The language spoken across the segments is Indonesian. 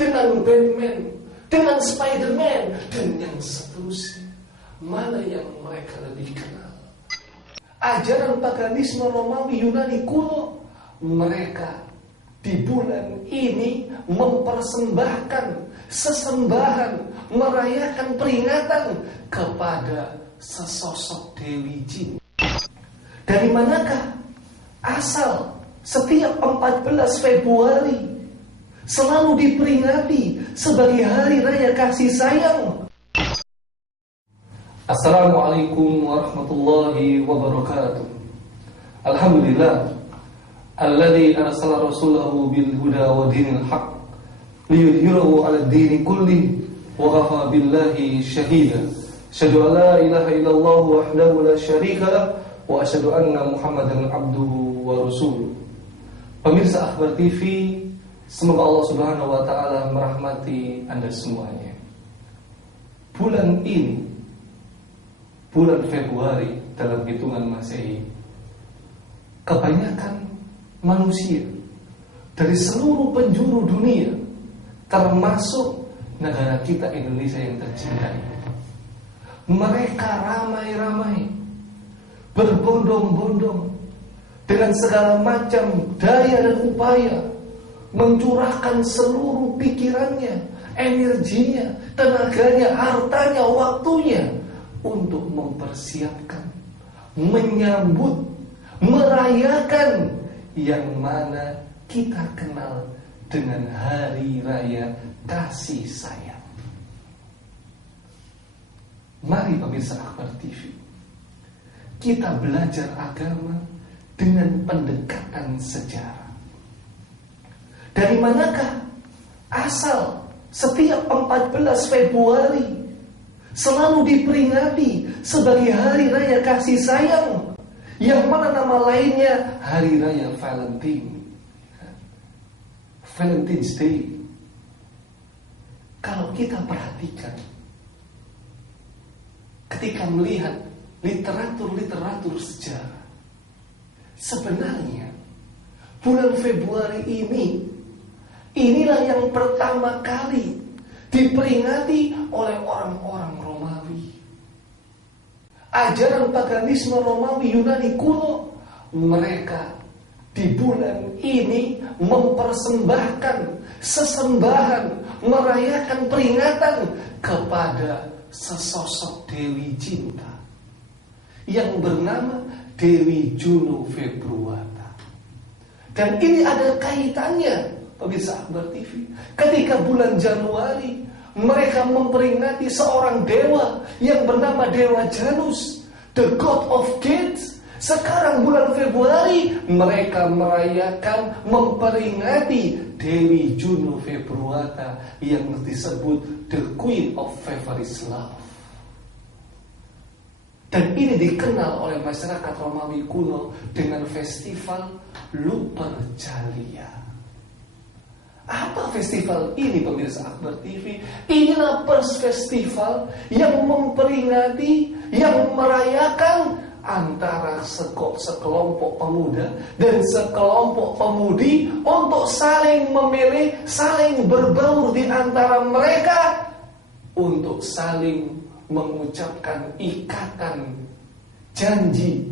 dengan Batman, dengan Spider-Man, dan yang seterusnya. Mana yang mereka lebih kenal? Ajaran paganisme Romawi Yunani kuno, mereka di bulan ini mempersembahkan sesembahan, merayakan peringatan kepada sesosok Dewi Jin. Dari manakah asal setiap 14 Februari selalu diperingati sebagai hari raya kasih sayang? Assalamualaikum warahmatullahi wabarakatuh. Alhamdulillah alladzi arsala rasulahu bil huda wa dinil haq liyudhhirahu 'ala ad-dini kulli wa kafa billahi shahida. Asyhadu an la ilaha illallah wahdahu la syarika lah wa asyhadu anna Muhammadan abduhu wa rasuluh. Pemirsa Akhbar TV, semoga Allah Subhanahu wa taala merahmati Anda semuanya. Bulan ini, bulan Februari dalam hitungan Masehi, kebanyakan manusia dari seluruh penjuru dunia, termasuk negara kita Indonesia yang tercinta, mereka ramai-ramai berbondong-bondong dengan segala macam daya dan upaya mencurahkan seluruh pikirannya, energinya, tenaganya, hartanya, waktunya untuk mempersiapkan, menyambut, merayakan yang mana kita kenal dengan Hari Raya Kasih Sayang. Mari pemirsa Akhbar TV, kita belajar agama dengan pendekatan sejarah. Dari manakah asal setiap 14 Februari selalu diperingati sebagai Hari Raya Kasih Sayang, yang mana nama lainnya Hari Raya Valentine's Day? Kalau kita perhatikan, ketika melihat literatur sejarah, sebenarnya bulan Februari inilah yang pertama kali diperingati oleh orang-orang Romawi. Ajaran paganisme Romawi Yunani kuno, mereka di bulan ini mempersembahkan sesembahan, merayakan peringatan kepada sesosok Dewi Cinta yang bernama Dewi Juno Februata. Dan ini ada kaitannya, pemirsa Akhbar TV. Ketika bulan Januari mereka memperingati seorang dewa yang bernama Dewa Janus, the God of Gates. Sekarang bulan Februari mereka merayakan, memperingati Dewi Juno Februata yang disebut the Queen of Favourite Love. Dan ini dikenal oleh masyarakat Romawi kuno dengan festival Lupercalia. Apa festival ini, pemirsa Akhbar TV? Inilah festival yang memperingati, yang merayakan antara sekelompok pemuda dan sekelompok pemudi untuk saling memilih, saling berbaur di antara mereka, untuk saling mengucapkan ikatan janji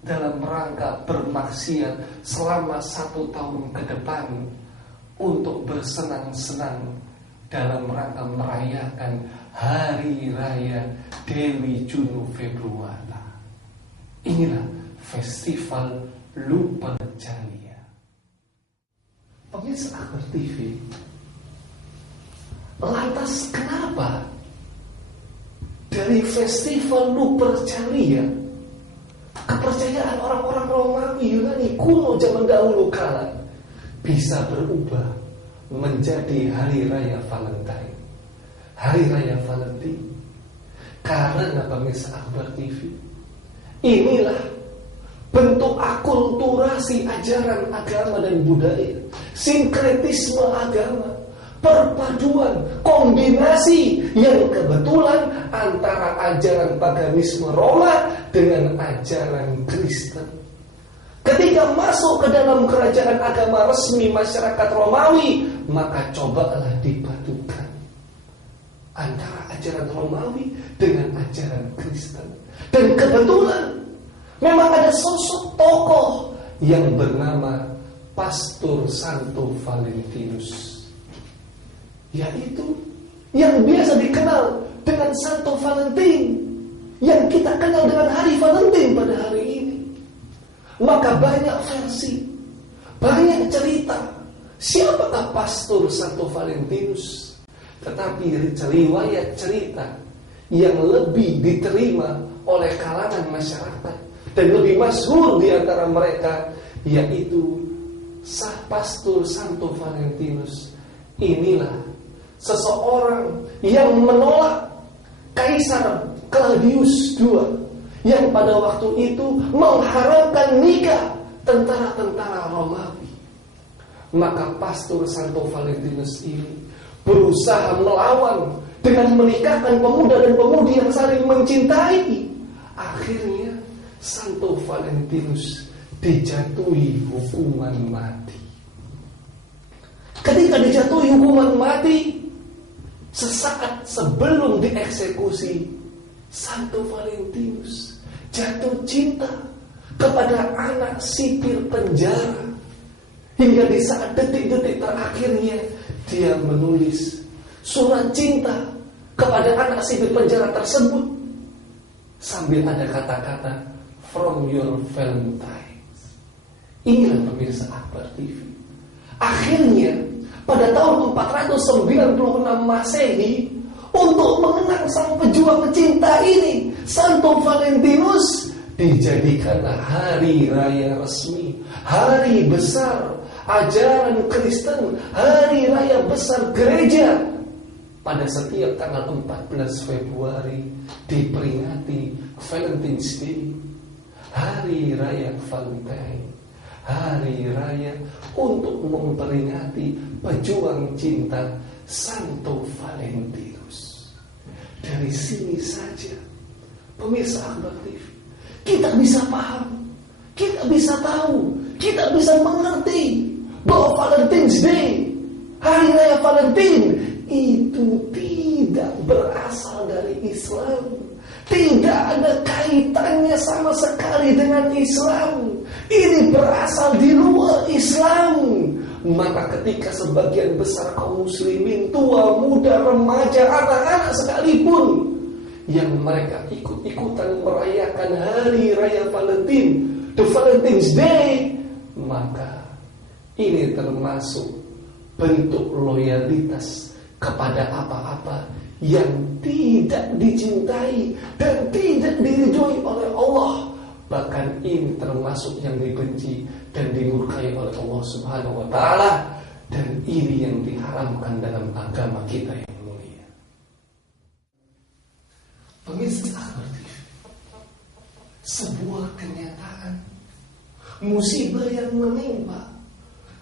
dalam rangka bermaksiat selama 1 tahun ke depan, untuk bersenang-senang dalam rangka merayakan Hari Raya Dewi Juno Februata. Inilah festival Lupercalia. Pemirsa Akhbar TV, lantas kenapa dari festival Lupercalia, kepercayaan orang-orang Romawi Yunani kuno zaman dahulu kala, bisa berubah menjadi Hari Raya Valentine? Hari Raya Valentine karena, pemirsa Akhbar TV, inilah bentuk akulturasi ajaran agama dan budaya, sinkretisme agama, perpaduan, kombinasi yang kebetulan antara ajaran paganisme Roma dengan ajaran Kristen. Ketika masuk ke dalam kerajaan agama resmi masyarakat Romawi, maka cobalah dipadukan antara ajaran Romawi dengan ajaran Kristen. Dan kebetulan memang ada sosok tokoh yang bernama Pastor Santo Valentinus, yaitu yang biasa dikenal dengan Santo Valentin, yang kita kenal dengan hari Valentin pada hari ini. Maka banyak versi, banyak cerita siapakah Pastor Santo Valentinus. Tetapi riwayat cerita yang lebih diterima oleh kalangan masyarakat dan lebih masyhur di antara mereka, yaitu Pastor Santo Valentinus. Inilah seseorang yang menolak Kaisar Claudius II, yang pada waktu itu mengharamkan nikah tentara-tentara Romawi. Maka Pastor Santo Valentinus ini berusaha melawan dengan menikahkan pemuda dan pemudi yang saling mencintai. Akhirnya Santo Valentinus dijatuhi hukuman mati. Ketika dijatuhi hukuman mati, sesaat sebelum dieksekusi, Santo Valentinus jatuh cinta kepada anak sipir penjara. Hingga di saat detik-detik terakhirnya, dia menulis surat cinta kepada anak sipir penjara tersebut, sambil ada kata-kata "From your Valentine". Inilah pemirsa Akbar TV. Akhirnya pada tahun 496 Masehi, untuk mengenang sang pejuang cinta ini, Santo Valentinus dijadikanlah hari raya resmi, hari besar ajaran Kristen, hari raya besar gereja. Pada setiap tanggal 14 Februari diperingati Valentine's Day, hari raya Valentine, hari raya untuk memperingati pejuang cinta Santo Valentinus. Dari sini saja, pemirsa Akbar TV, kita bisa paham, kita bisa tahu, kita bisa mengerti bahwa Valentine's Day, hari raya Valentine, itu tidak berasal dari Islam. Tidak ada kaitannya sama sekali dengan Islam. Ini berasal di luar Islam. Maka ketika sebagian besar kaum muslimin, tua, muda, remaja, anak-anak sekalipun, yang mereka ikut-ikutan merayakan hari raya Valentine, the Valentine's Day, maka ini termasuk bentuk loyalitas kepada apa-apa yang tidak dicintai dan tidak diridhoi oleh Allah. Bahkan ini termasuk yang dibenci dan dimurkai oleh Allah Subhanahu wa ta'ala. Dan ini yang diharamkan dalam agama kita yang mulia. Pemirsa Akbar TV, sebuah kenyataan, musibah yang menimpa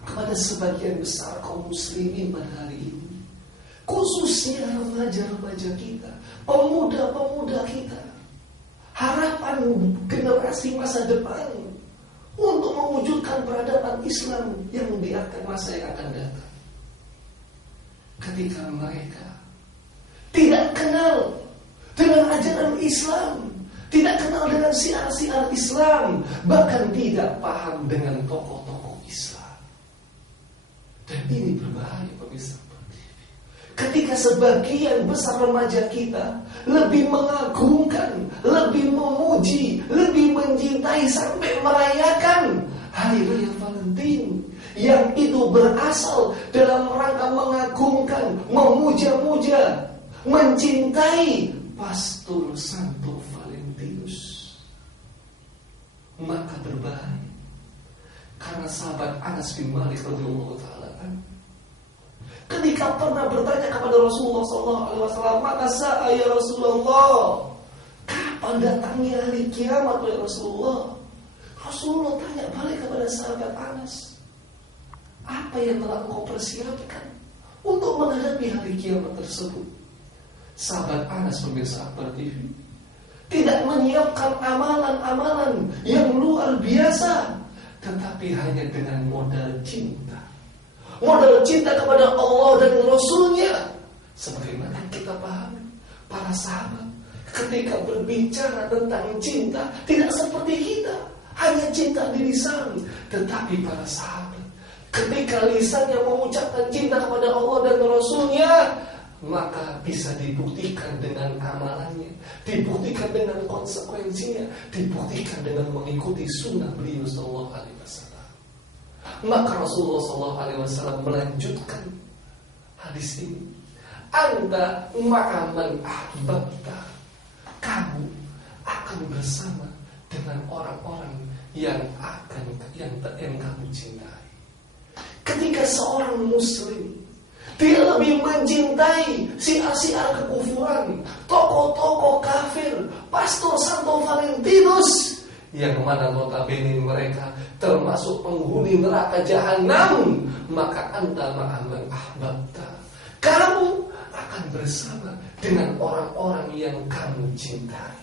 kepada sebagian besar kaum muslimin pada hari ini, khususnya remaja-remaja kita, pemuda-pemuda kita, harapan generasi masa depan untuk mewujudkan peradaban Islam yang di masa yang akan datang. Ketika mereka tidak kenal dengan ajaran Islam, tidak kenal dengan syiar-syiar Islam, bahkan tidak paham dengan tokoh-tokoh Islam. Dan ini berbahaya, pemirsa. Ketika sebagian besar remaja kita lebih mengagungkan, lebih memuji, lebih mencintai sampai merayakan hari raya Valentine, yang itu berasal dalam rangka mengagungkan, memuja-muja, mencintai Pastor Santo Valentinus, maka berbahaya. Karena sahabat Anas bin Malik radhiyallahu ta'ala ketika pernah bertanya kepada Rasulullah SAW, "Mata sa'a ya Rasulullah?" Kapan datangnya hari kiamat ya Rasulullah? Rasulullah tanya balik kepada sahabat Anas, apa yang telah engkau persiapkan untuk menghadapi hari kiamat tersebut? Sahabat Anas, pemirsa Akbar TV, tidak menyiapkan amalan-amalan yang luar biasa, tetapi hanya dengan modal cinta. Modal cinta kepada Allah dan Rasul-Nya. Sebagaimana kita pahami, para sahabat ketika berbicara tentang cinta tidak seperti kita, hanya cinta di lisan. Tetapi para sahabat ketika lisannya mengucapkan cinta kepada Allah dan Rasul-Nya, maka bisa dibuktikan dengan amalannya, dibuktikan dengan konsekuensinya, dibuktikan dengan mengikuti sunnah beliau sallallahu alaihi wasallam. Maka Rasulullah sallallahu alaihi wasallam melanjutkan hadis ini, anta ma'aman ahbabta, kamu akan bersama dengan orang-orang yang kamu cintai. Ketika seorang muslim dia lebih mencintai siar-siar kekufuran, tokoh-tokoh kafir, Pastor Santo Valentinus, yang mana notabene mereka termasuk penghuni neraka jahanam, maka anta ma'aman ahbabta, kamu akan bersama dengan orang-orang yang kamu cintai.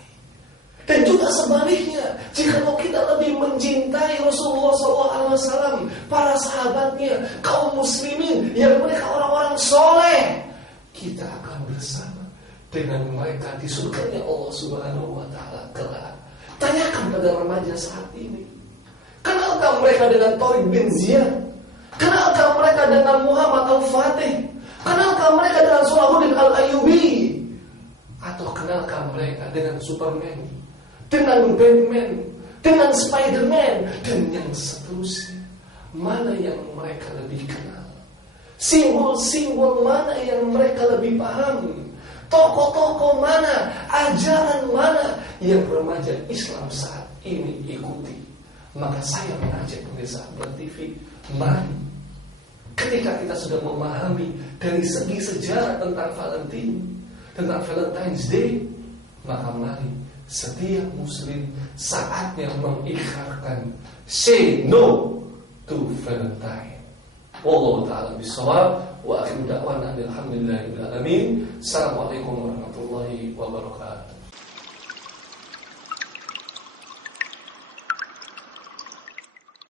Dan juga sebaliknya, jika kita lebih mencintai Rasulullah SAW, para sahabatnya, kaum muslimin yang mereka orang-orang soleh, kita akan bersama dengan mereka di surganya Allah Subhanahu Wa Taala kelak. Tanyakan pada remaja saat ini, kenalkah mereka dengan Tariq bin Ziyad? Kenalkah mereka dengan Muhammad Al-Fatih? Kenalkah mereka dengan Salahuddin Al-Ayyubi? Atau kenalkah mereka dengan Superman, dengan Batman, dengan Spiderman, dan yang seterusnya? Mana yang mereka lebih kenal? Simbol-simbol mana yang mereka lebih paham? Tokoh-tokoh mana? Ajaran mana yang remaja Islam saat ini ikuti? Maka saya mengajak pemirsa TV, mari ketika kita sudah memahami dari segi sejarah tentang Valentine's Day, maka mari setiap muslim saatnya mengikrarkan say no to Valentine. Wallahu ta'ala bishawab, wa akhiru da'wana alhamdulillahi rabbil alamin. Assalamualaikum warahmatullahi wabarakatuh.